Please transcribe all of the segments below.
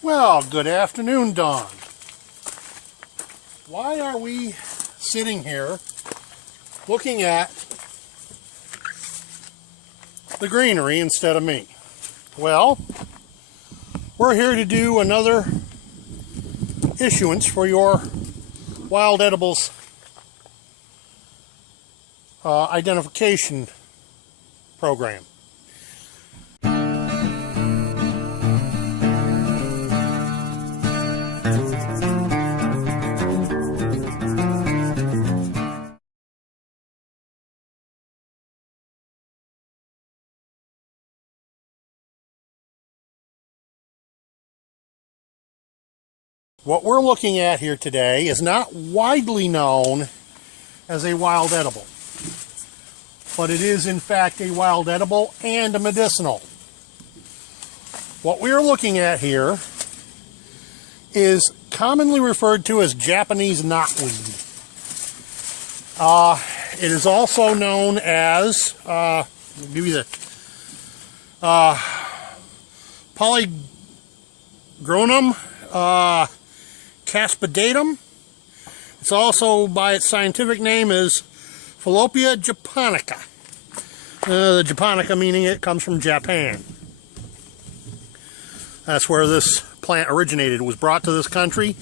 Well, good afternoon, Dawn. Why are we sitting here looking at the greenery instead of me? Well, we're here to do another issuance for your wild edibles identification program. What we're looking at here today is not widely known as a wild edible, but it is in fact a wild edible and a medicinal. What we are looking at here is commonly referred to as Japanese knotweed. It is also known as, I'll give you the Polygronum caspadatum. It's also, by its scientific name, is Philopia japonica. The japonica meaning it comes from Japan. That's where this plant originated. It was brought to this country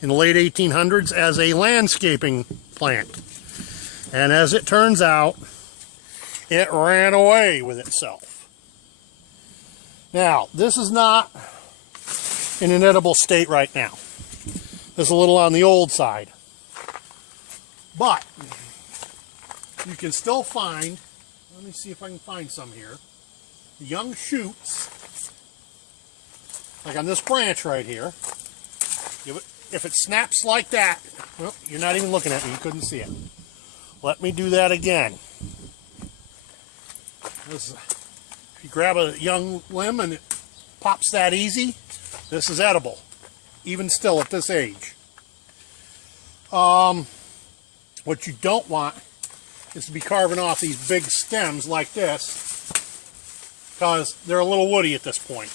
in the late 1800s as a landscaping plant. And as it turns out, it ran away with itself. Now, this is not in an edible state right now. This is a little on the old side. But you can still find, let me see if I can find some here, the young shoots, like on this branch right here. If it snaps like that, well, you're not even looking at me, you couldn't see it. Let me do that again. If you grab a young limb and it pops that easy, this is edible, even still at this age. What you don't want is to be carving off these big stems like this, because they're a little woody at this point.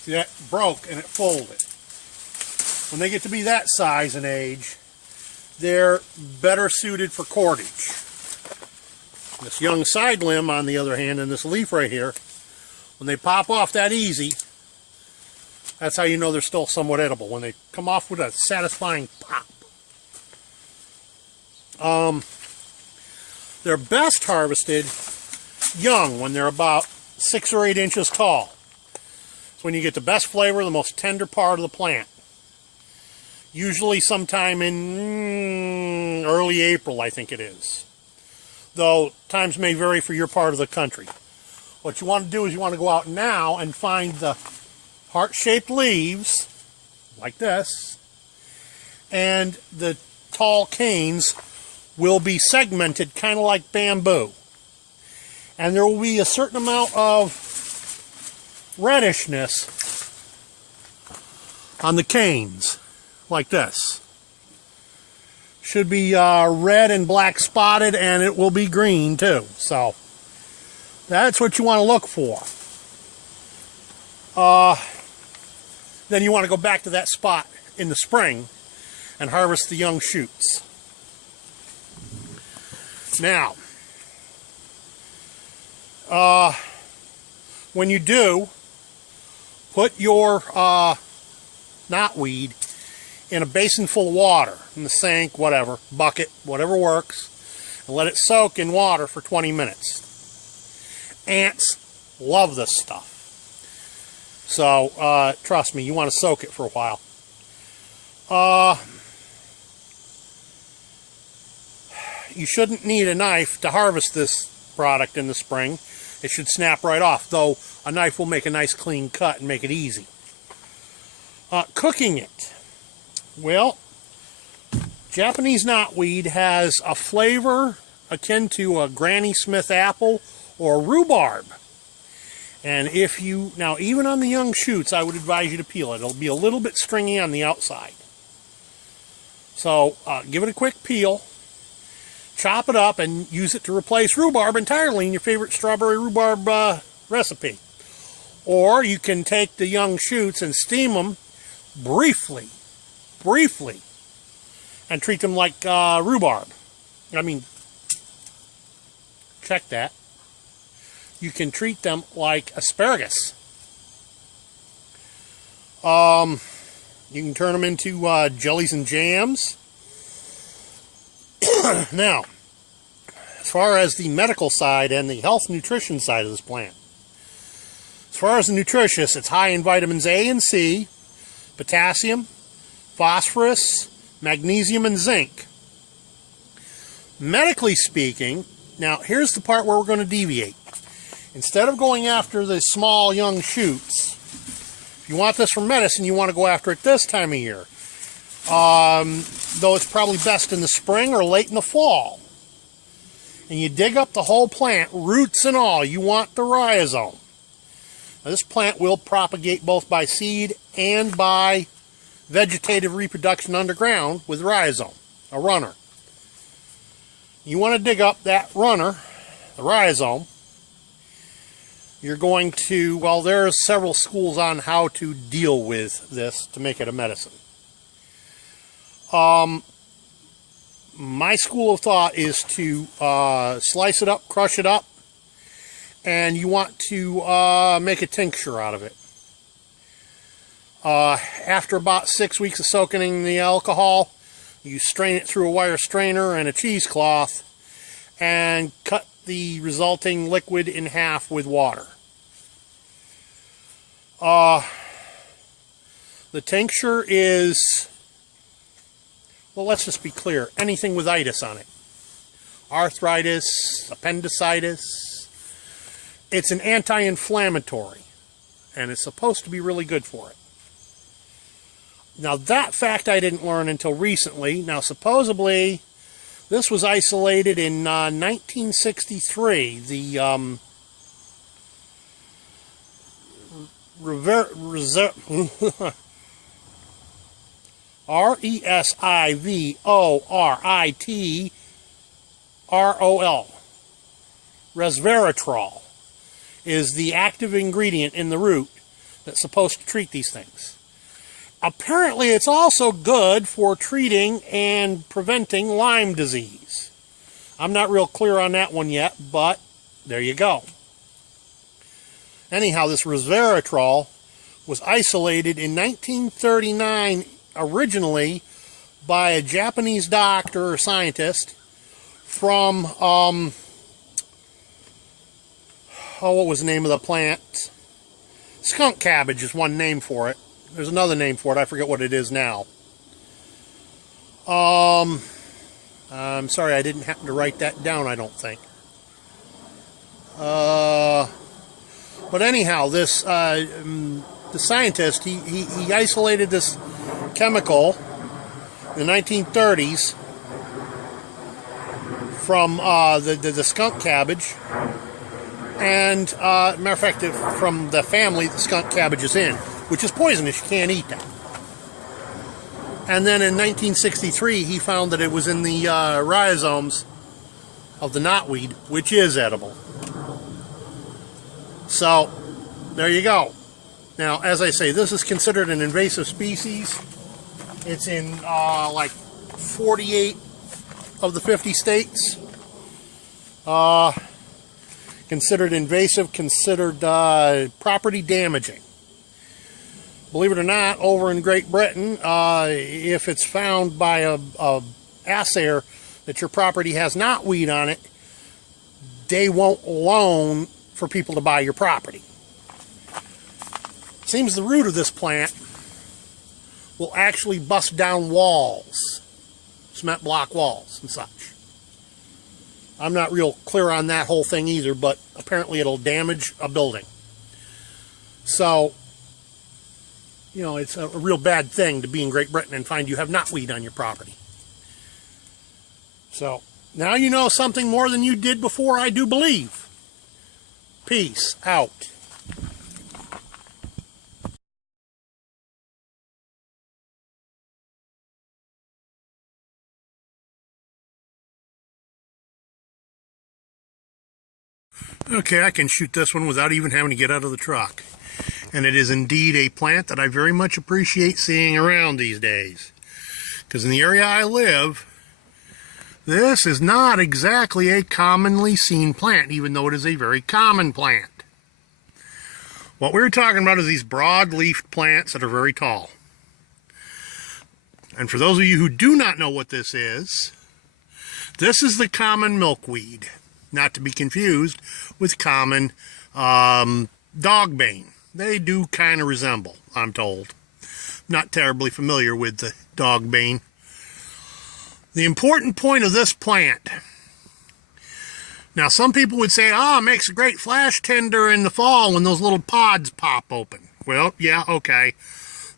See, that broke and it folded. When they get to be that size and age, they're better suited for cordage. This young side limb, on the other hand, and this leaf right here, when they pop off that easy, that's how you know they're still somewhat edible, when they come off with a satisfying pop. They're best harvested young, when they're about 6 or 8 inches tall. It's when you get the best flavor, the most tender part of the plant. Usually sometime in early April, I think it is. Though times may vary for your part of the country. What you want to do is you want to go out now and find the heart-shaped leaves, like this, and the tall canes will be segmented kind of like bamboo. And there will be a certain amount of reddishness on the canes, like this. Should be red and black spotted, and it will be green too. So that's what you want to look for. Then you want to go back to that spot in the spring and harvest the young shoots. Now, when you do, put your knotweed in a basin full of water, in the sink, whatever, bucket, whatever works, and let it soak in water for 20 minutes. Ants love this stuff. So, trust me, you want to soak it for a while. You shouldn't need a knife to harvest this product in the spring. It should snap right off, though a knife will make a nice clean cut and make it easy. Cooking it. Well, Japanese knotweed has a flavor akin to a Granny Smith apple or rhubarb. And if you, now even on the young shoots, I would advise you to peel it. It'll be a little bit stringy on the outside. So give it a quick peel, chop it up, and use it to replace rhubarb entirely in your favorite strawberry rhubarb recipe. Or you can take the young shoots and steam them briefly, and treat them like rhubarb. I mean, check that. You can treat them like asparagus. You can turn them into jellies and jams. Now, as far as the medical side and the health nutrition side of this plant, as far as the nutritious, it's high in vitamins A and C, potassium, phosphorus, magnesium, and zinc. Medically speaking, now here's the part where we're going to deviate. Instead of going after the small young shoots, if you want this for medicine, you want to go after it this time of year. Though it's probably best in the spring or late in the fall. And you dig up the whole plant, roots and all. You want the rhizome. Now, this plant will propagate both by seed and by vegetative reproduction underground with rhizome, a runner. You want to dig up that runner, the rhizome. You're going to, well, there's several schools on how to deal with this to make it a medicine. My school of thought is to slice it up, crush it up, and you want to make a tincture out of it. After about 6 weeks of soaking in the alcohol, you strain it through a wire strainer and a cheesecloth and cut the resulting liquid in half with water. The tincture is, well, let's just be clear, anything with itis on it. Arthritis, appendicitis. It's an anti-inflammatory, and it's supposed to be really good for it. Now, that fact I didn't learn until recently. Now, supposedly, this was isolated in 1963. The resveratrol, resveratrol, is the active ingredient in the root that's supposed to treat these things. Apparently, it's also good for treating and preventing Lyme disease. I'm not real clear on that one yet, but there you go. Anyhow, this resveratrol was isolated in 1939 originally by a Japanese doctor or scientist from, what was the name of the plant? Skunk cabbage is one name for it. There's another name for it. I forget what it is now. I'm sorry, I didn't happen to write that down, I don't think. But anyhow, this the scientist, he isolated this chemical in the 1930s from the skunk cabbage, and matter of fact, from the family the skunk cabbage is in, which is poisonous. You can't eat that. And then in 1963, he found that it was in the rhizomes of the knotweed, which is edible. So, there you go. Now, as I say, this is considered an invasive species. It's in like 48 of the 50 states. Considered invasive, considered property damaging. Believe it or not, over in Great Britain, if it's found by a assayer that your property has knotweed on it, they won't loan for people to buy your property. It seems the root of this plant will actually bust down walls, cement block walls and such. I'm not real clear on that whole thing either, but apparently it'll damage a building. So, you know, it's a real bad thing to be in Great Britain and find you have knotweed on your property. So, now you know something more than you did before, I do believe. Peace out. Okay, I can shoot this one without even having to get out of the truck. And it is indeed a plant that I very much appreciate seeing around these days. Because in the area I live, this is not exactly a commonly seen plant, even though it is a very common plant. What we're talking about is these broad-leafed plants that are very tall. And for those of you who do not know what this is the common milkweed, not to be confused with common dogbane. They do kind of resemble, I'm told. Not terribly familiar with the dogbane. The important point of this plant. Now, some people would say, it makes a great flash tinder in the fall when those little pods pop open. Well, yeah, okay.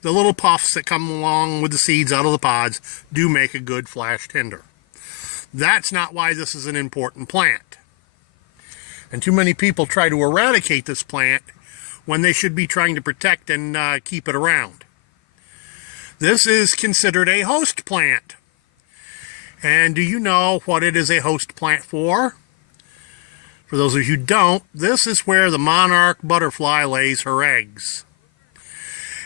The little puffs that come along with the seeds out of the pods do make a good flash tinder. That's not why this is an important plant. And too many people try to eradicate this plant when they should be trying to protect and keep it around. This is considered a host plant. And do you know what it is a host plant for? For those of you who don't, this is where the monarch butterfly lays her eggs.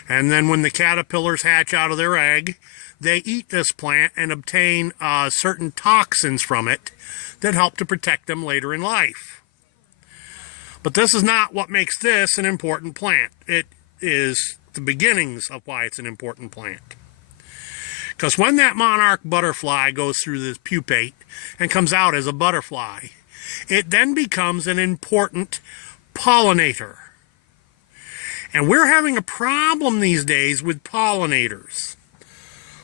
And then when the caterpillars hatch out of their egg, they eat this plant and obtain certain toxins from it that help to protect them later in life. But this is not what makes this an important plant. It is the beginnings of why it's an important plant. Because when that monarch butterfly goes through this pupate and comes out as a butterfly, it then becomes an important pollinator. And we're having a problem these days with pollinators.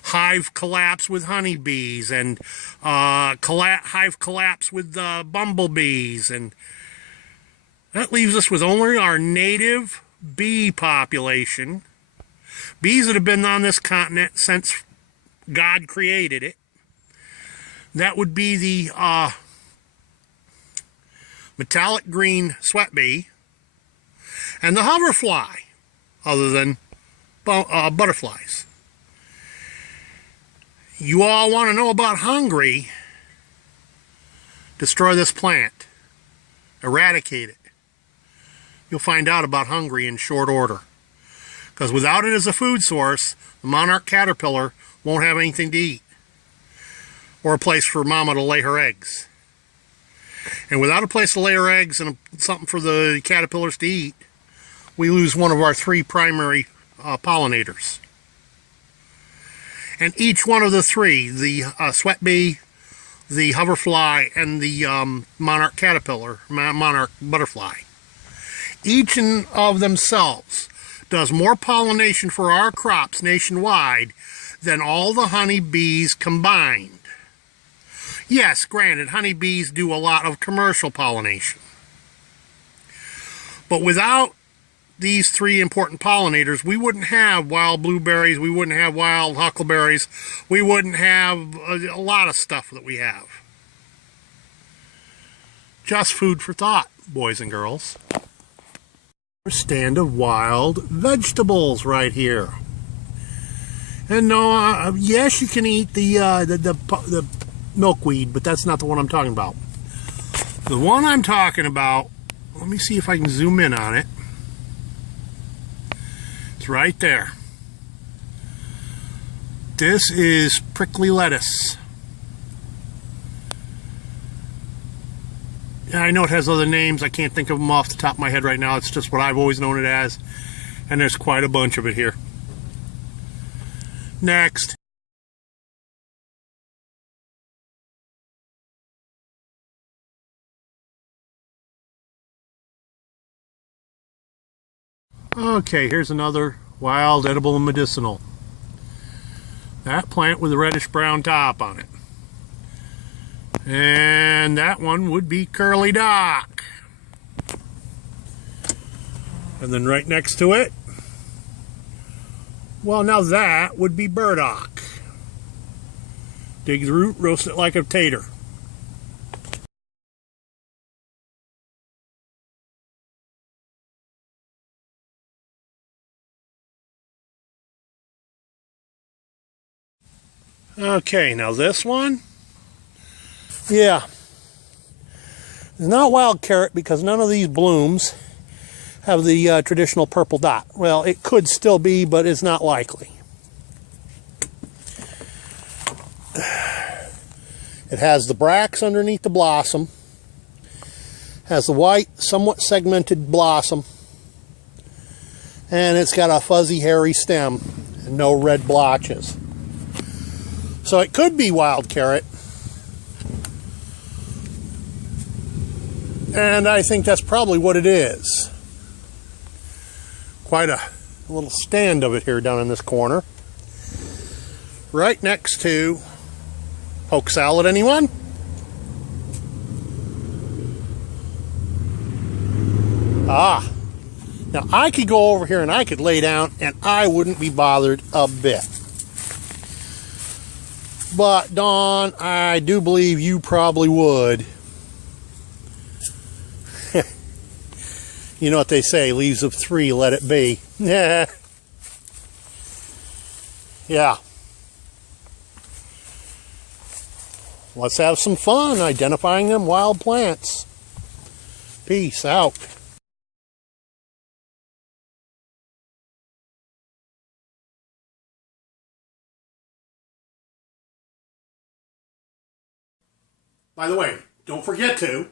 Hive collapse with honeybees and hive collapse with bumblebees. And that leaves us with only our native bee population. Bees that have been on this continent since God created it. That would be the metallic green sweat bee and the hoverfly, other than butterflies. You all want to know about hungry? Destroy this plant. Eradicate it. You'll find out about hungry in short order. Because without it as a food source, the monarch caterpillar won't have anything to eat. Or a place for mama to lay her eggs. And without a place to lay her eggs and something for the caterpillars to eat, we lose one of our three primary pollinators. And each one of the three, the sweat bee, the hoverfly, and the monarch caterpillar, monarch butterfly, each of themselves does more pollination for our crops nationwide than all the honeybees combined. Yes, granted, honeybees do a lot of commercial pollination. But without these three important pollinators, we wouldn't have wild blueberries, we wouldn't have wild huckleberries, we wouldn't have a lot of stuff that we have. Just food for thought, boys and girls. A stand of wild vegetables right here. And no, yes, you can eat the milkweed, but that's not the one I'm talking about. The one I'm talking about, let me see if I can zoom in on it. It's right there. This is prickly lettuce. Yeah, I know it has other names. I can't think of them off the top of my head right now. It's just what I've always known it as. And there's quite a bunch of it here. Next. Okay, here's another wild, edible, and medicinal. That plant with a reddish-brown top on it. And that one would be curly dock. And then right next to it, well, now that would be burdock. Dig the root, roast it like a tater. Okay, now this one, yeah, it's not wild carrot because none of these blooms have the traditional purple dot. Well, it could still be, but it's not likely. It has the bracts underneath the blossom, has the white, somewhat segmented blossom, and it's got a fuzzy, hairy stem and no red blotches. So it could be wild carrot. And I think that's probably what it is. Quite a little stand of it here down in this corner. Right next to poke salad, anyone? Ah. Now I could go over here and I could lay down and I wouldn't be bothered a bit. But Dawn, I do believe you probably would. You know what they say, leaves of 3, let it be. Yeah. Yeah. Let's have some fun identifying them wild plants. Peace out. By the way, don't forget to